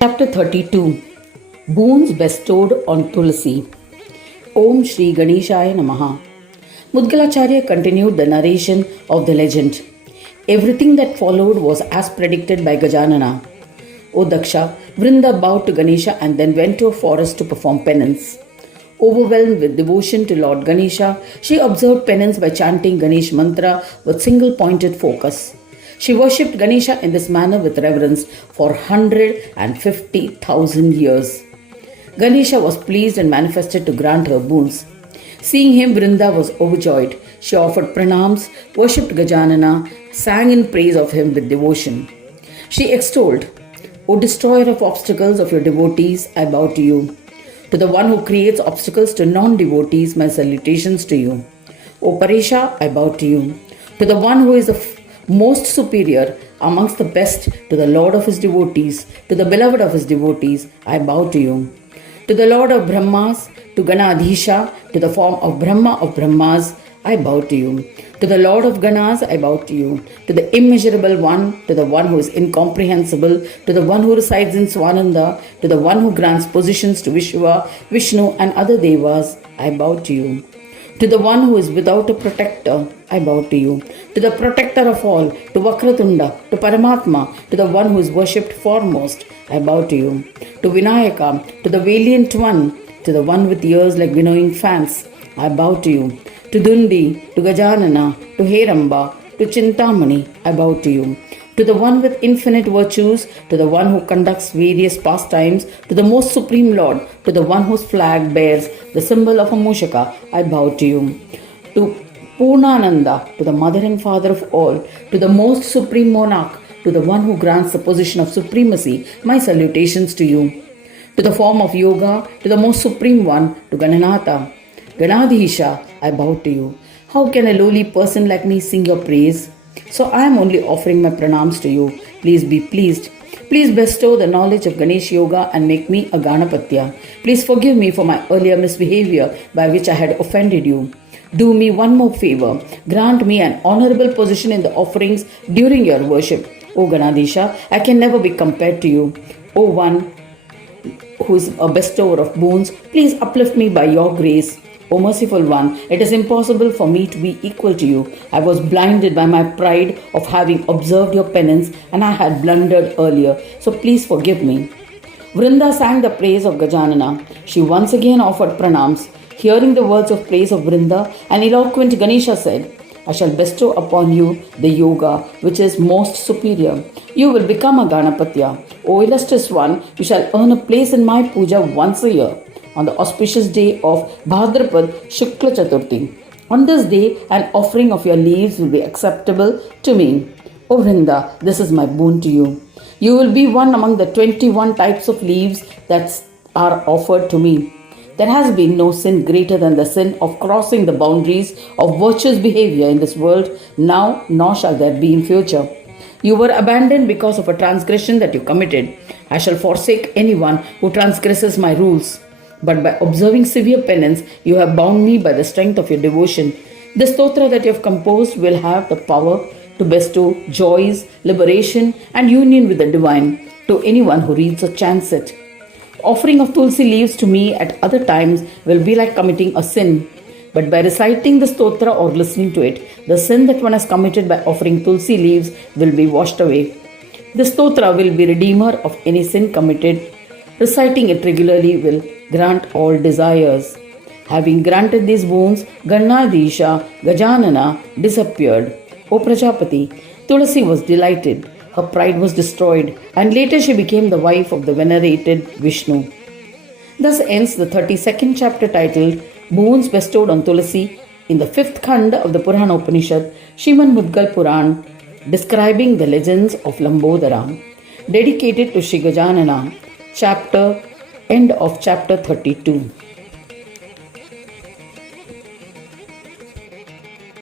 Chapter 32 Boons bestowed on Tulasi. Om Shri Ganeshaya Namaha. Mudgalacharya continued the narration of the legend. Everything that followed was as predicted by Gajanana. O Daksha, Vrinda bowed to Ganesha and then went to a forest to perform penance. Overwhelmed with devotion to Lord Ganesha, she observed penance by chanting Ganesh mantra with single-pointed focus. She worshipped Ganesha in this manner with reverence for 150,000 years. Ganesha was pleased and manifested to grant her boons. Seeing him, Vrinda was overjoyed. She offered pranams, worshipped Gajanana, sang in praise of him with devotion. She extolled, O destroyer of obstacles of your devotees, I bow to you. To the one who creates obstacles to non-devotees, my salutations to you. O Paresha, I bow to you. To the one who is the most superior amongst the best, to the Lord of his devotees, to the beloved of his devotees, I bow to you. To the Lord of Brahmas, to Ganadhisha, to the form of Brahmas, I bow to you. To the Lord of Ganas, I bow to you. To the immeasurable one, to the one who is incomprehensible, to the one who resides in Swananda, to the one who grants positions to Vishwa, Vishnu and other Devas, I bow to you. To the one who is without a protector, I bow to you. To the protector of all, to Vakratunda, to Paramatma, to the one who is worshipped foremost, I bow to you. To Vinayaka, to the valiant one, to the one with ears like winnowing fans, I bow to you. To Dundi, to Gajanana, to Heramba, to Chintamani, I bow to you. To the one with infinite virtues, to the one who conducts various pastimes, to the most supreme Lord, to the one whose flag bears the symbol of a Mushaka, I bow to you. To Purnananda, to the mother and father of all, to the most supreme monarch, to the one who grants the position of supremacy, my salutations to you. To the form of yoga, to the most supreme one, to Gananatha, Ganadhisha, I bow to you. How can a lowly person like me sing your praise? So I am only offering my pranams to you. Please be pleased. Please bestow the knowledge of Ganesh Yoga and make me a Ganapatya. Please forgive me for my earlier misbehavior by which I had offended you. Do me one more favor. Grant me an honorable position in the offerings during your worship. O Ganadisha, I can never be compared to you. O one who is a bestower of boons, please uplift me by your grace. O merciful one, it is impossible for me to be equal to you. I was blinded by my pride of having observed your penance and I had blundered earlier, so please forgive me. Vrinda sang the praise of Gajanana. She once again offered pranams. Hearing the words of praise of Vrinda, an eloquent Ganesha said, I shall bestow upon you the yoga which is most superior. You will become a Ganapatya. O illustrious one, you shall earn a place in my puja once a year, on the auspicious day of Bhadrapad Shukla Chaturthi. On this day, an offering of your leaves will be acceptable to me. O Vrinda, this is my boon to you. You will be one among the 21 types of leaves that are offered to me. There has been no sin greater than the sin of crossing the boundaries of virtuous behavior in this world now, nor shall there be in future. You were abandoned because of a transgression that you committed. I shall forsake anyone who transgresses my rules. But by observing severe penance, you have bound me by the strength of your devotion. The stotra that you have composed will have the power to bestow joys, liberation, and union with the divine to anyone who reads or chants it. Offering of tulsi leaves to me at other times will be like committing a sin. But by reciting the stotra or listening to it, the sin that one has committed by offering tulsi leaves will be washed away. The stotra will be redeemer of any sin committed. Reciting it regularly will grant all desires. Having granted these boons, Ganadhisha, Gajanana disappeared. O Prajapati, Tulasi was delighted. Her pride was destroyed, and later she became the wife of the venerated Vishnu. Thus ends the 32nd chapter titled Boons Bestowed on Tulasi in the 5th Khanda of the Purana Upanishad, Srimad Mudgal Puran, describing the legends of Lambodara, dedicated to Shri Gajanana. End of chapter 32.